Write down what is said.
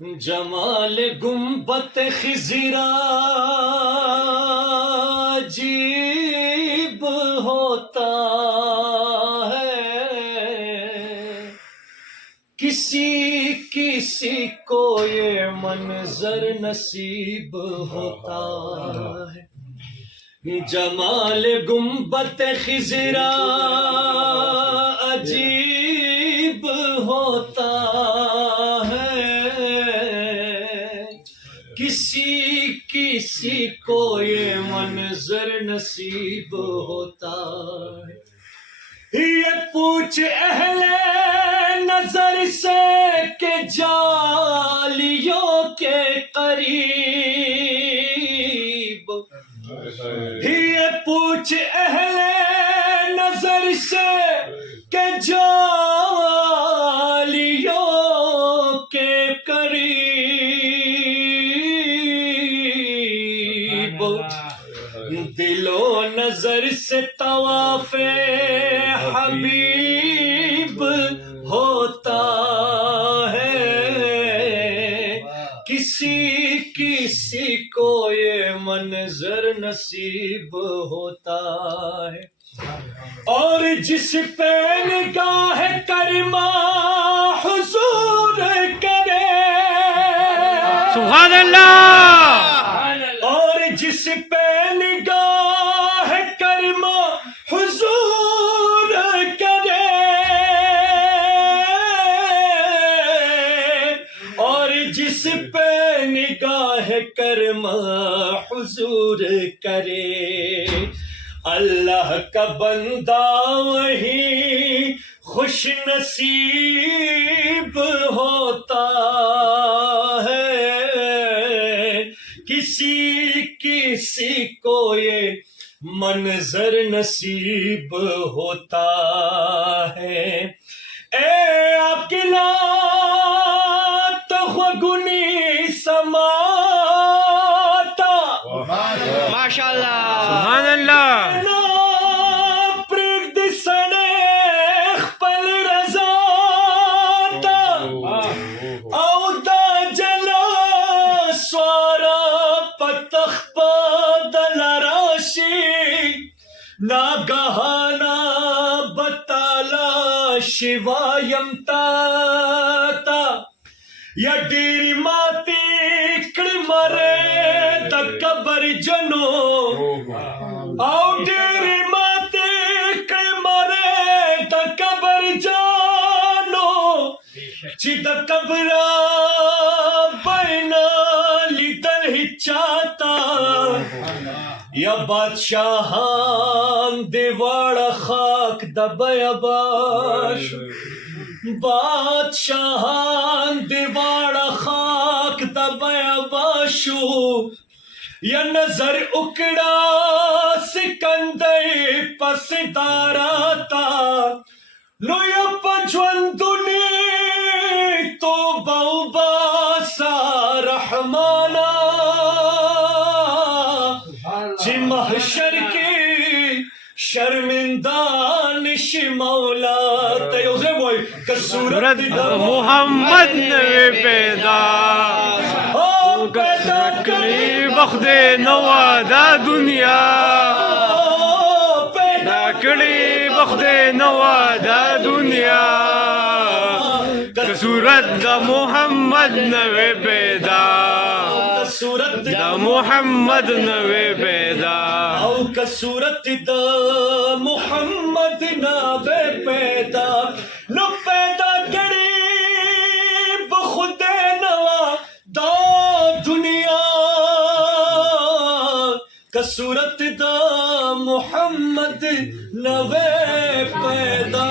جمال گنبد خضرا عجیب ہوتا ہے، کسی کسی کو یہ منظر نصیب ہوتا ہے۔ جمال گنبد خضرا عجیب ہوتا ہے، کسی کسی کو یہ منظر نصیب ہوتا ہے۔ یہ پوچھ اہل نظر سے کہ جالیوں کے قریب، یہ پوچھ اہل نظر سے کہ جالیوں کے قریب، دل و نظر سے طواف حبیب ہوتا ہے، کسی کسی کو یہ منظر نصیب ہوتا ہے۔ اور جس پہ نگاہ کرما حضور کرے، سبحان اللہ، اور جس پہ نگاہ کرما حضور کرے، اور جس پہ نگاہ کرما حضور کرے، اللہ کا بندہ وہی خوش نصیب ہوتا ہے، کسی کسی کو یہ منظر نصیب ہوتا ہے۔ اے آپ کی لات غنی سماتا، ماشاء اللہ، سبحان اللہ، پرگد سنیخ پل رضاتا، او دا جلا سوارا پتخ پادل راشی، ناگہانا بتالا شوایم تاتا، یا ڈیری ماتی کڑی مرے دا قبر جنو، او ڈیری ماتی کڑی مرے دا قبر جانو، چی دا قبرہ بینا لیدل ہی چاہتا، یا بادشاہان دیواڑا خاک دا بیاباش، بادشاہان دیواڑا خاک دا بیاباشو، یا نظر اکڑا سکندے پس داراتا، نو یا پجوندنی تو باوباسا رحمانا، چی محشر کی شرمندانش مولا، تیوزے وہی کسورت دا محمد نوے پیدا، کلی بخد نوا دا دنیا، کلی بخد نوا دا دنیا، صورت دا محمد نوے پیدا، دا محمد نوے پیدا، او کسورت دا محمد نوے پیدا، نو پیدا کری بخود نوا دا دنیا، کسورت دا محمد نوے پیدا۔